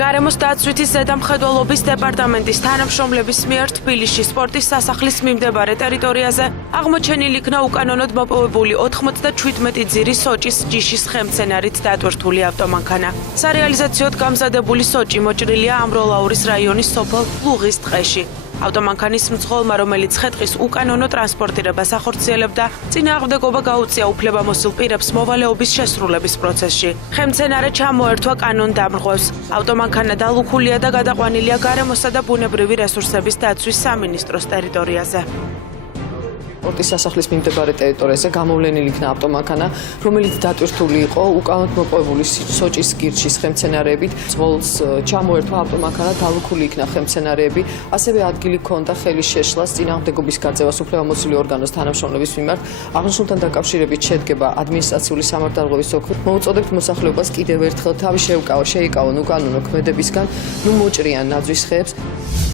გარემოს დაცვითი ზედამხედველობის დეპარტამენტის თანამშრომლების მიერ თბილისში სპორტის სასახლის მიმდებარე ტერიტორიაზე აღმოჩენილი იქნა უკანონოდ მოპოვებული 97 ძირი სოჭის ჯიშის ხემცენარით დატვირთული ავტომანქანა. სარეალიზაციოდ გამზადებული სოჭი მოჭრილია ამროლაურის რაიონის სოფელ ლუღის ტყეში. ავტომანქანის მძღოლმა, რომელიც ხე-ტყის უკანონო ტრანსპორტირებას ახორციელებდა, წინააღმდეგობა გაუწია უფლებამოსილ პირებს მოვალეობის შესრულების პროცესში. ხემცენარე ჩამოერთვა კანონდამრღვევს. ავტომანქანა დალუქულია და გადაყვანილია გარემოსა და ბუნებრივი რესურსების დაცვის სამინისტროს ტერიტორიაზე. სპორტის სასახლის მიმდებარე ტერიტორიაზე გამოვლენილი იქნა ავტომანქანა, რომელიც დატვირთული იყო უკანონოდ მოპოვებული სოჭის გირჩის ხემცენარეებით. მძღოლს ჩამოერთვა ავტომანქანა, დალუქული იქნა ხემცენარეები, ასევე ადგილი ჰქონდა ხელის შეშლას წინააღმდეგობის გარწევას უფლებამოსილი ორგანოს თანამშრომლების მიმართ. აღნიშნულთან დაკავშირებით შედგება ადმინისტრაციული სამართალდღეობის ოფისი. მოუწოდებთ მოსახლეობას კიდევ ერთხელ თავი შეიკავონ უკანონო ქმედებისგან, მოჭრიან ნაძვის ხეებს.